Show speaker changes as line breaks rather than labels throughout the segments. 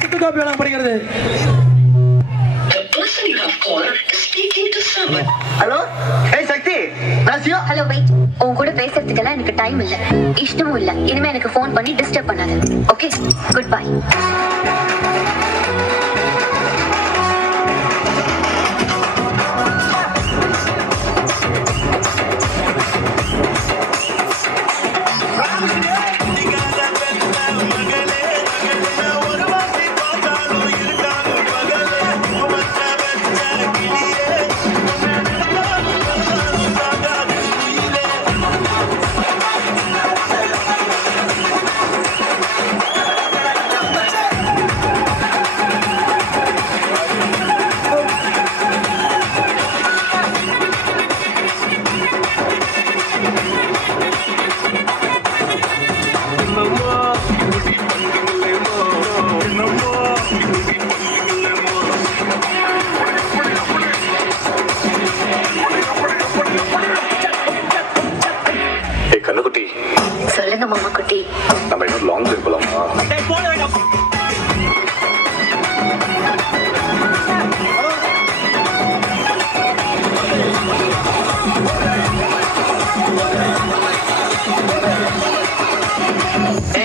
சுட்டு காப்பி வழங்கப்படுகிறது
The person you have called is speaking to someone.
Hello ஏய் Sakthi Siva
hello wait உன் கூட பேசுறதுக்கெல்லாம் எனக்கு டைம் இல்ல. இஷ்டமும் இல்ல. இனிமே எனக்கு ஃபோன் பண்ணி டிஸ்டர்ப் பண்ணாத. ஓகே குட் பை சொல்லுங்க மாமா குட்டி.
நம்ம இன்னும் லாங் ட்ரைவ் போலாமா.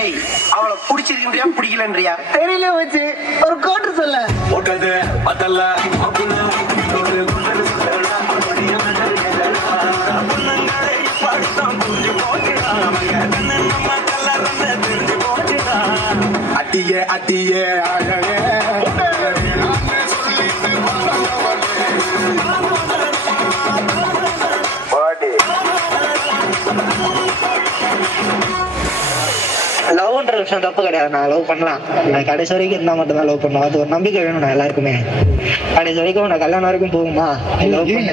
ஏய் அவளை பிடிச்சிருக்கின்றியா பிடிக்கலன்றியா? தெரியல வச்சு ஒரு கோட்டு சொல்ல.
ஓட்டது பத்தல
அட்டியே அட்டியே அழகே
லவ்ன்ற விஷயம் தப்பு கிடையாது. நான் லவ் பண்ணலாம். நான் கடைசி வரைக்கும் இருந்தால் மட்டும்தான் லவ் பண்ணுவோம் அது ஒரு நம்பிக்கை வேணும் நான் எல்லாருக்குமே. கடைசி வரைக்கும் நான் கல்யாணம் வரைக்கும் போகுமா? லவ் பண்ண.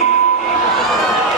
ああ!